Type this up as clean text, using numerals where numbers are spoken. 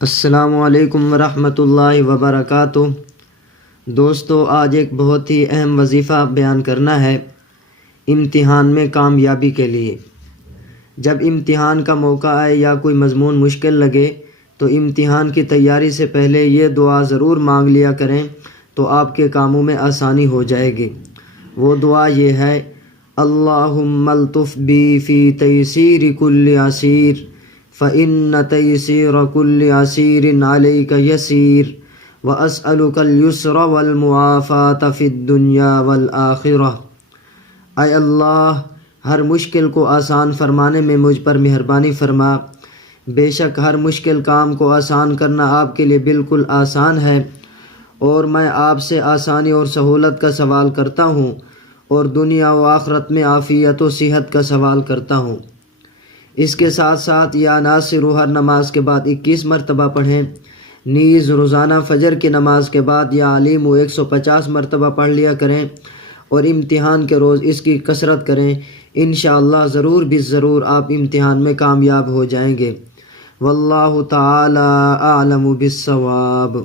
السلام علیکم ورحمۃ اللہ وبرکاتہ۔ دوستو، آج ایک بہت ہی اہم وظیفہ بیان کرنا ہے امتحان میں کامیابی کے لیے۔ جب امتحان کا موقع آئے یا کوئی مضمون مشکل لگے تو امتحان کی تیاری سے پہلے یہ دعا ضرور مانگ لیا کریں تو آپ کے کاموں میں آسانی ہو جائے گی۔ وہ دعا یہ ہے: اللہم الطف بی فی تیسیر کل عسیر فإن تیسیر کل عسیر علیک یسیر واسألک اليسر والمعافاة فی الدنیا والآخرہ۔ اے اللہ، ہر مشکل کو آسان فرمانے میں مجھ پر مہربانی فرما۔ بے شک ہر مشکل کام کو آسان کرنا آپ کے لیے بالکل آسان ہے، اور میں آپ سے آسانی اور سہولت کا سوال کرتا ہوں، اور دنیا و آخرت میں عافیت و صحت کا سوال کرتا ہوں۔ اس کے ساتھ ساتھ یا ناصر ہر نماز کے بعد 21 مرتبہ پڑھیں، نیز روزانہ فجر کی نماز کے بعد یا علیم 150 مرتبہ پڑھ لیا کریں، اور امتحان کے روز اس کی کثرت کریں۔ انشاءاللہ ضرور بھی ضرور آپ امتحان میں کامیاب ہو جائیں گے۔ واللہ تعالی اعلم بالصواب۔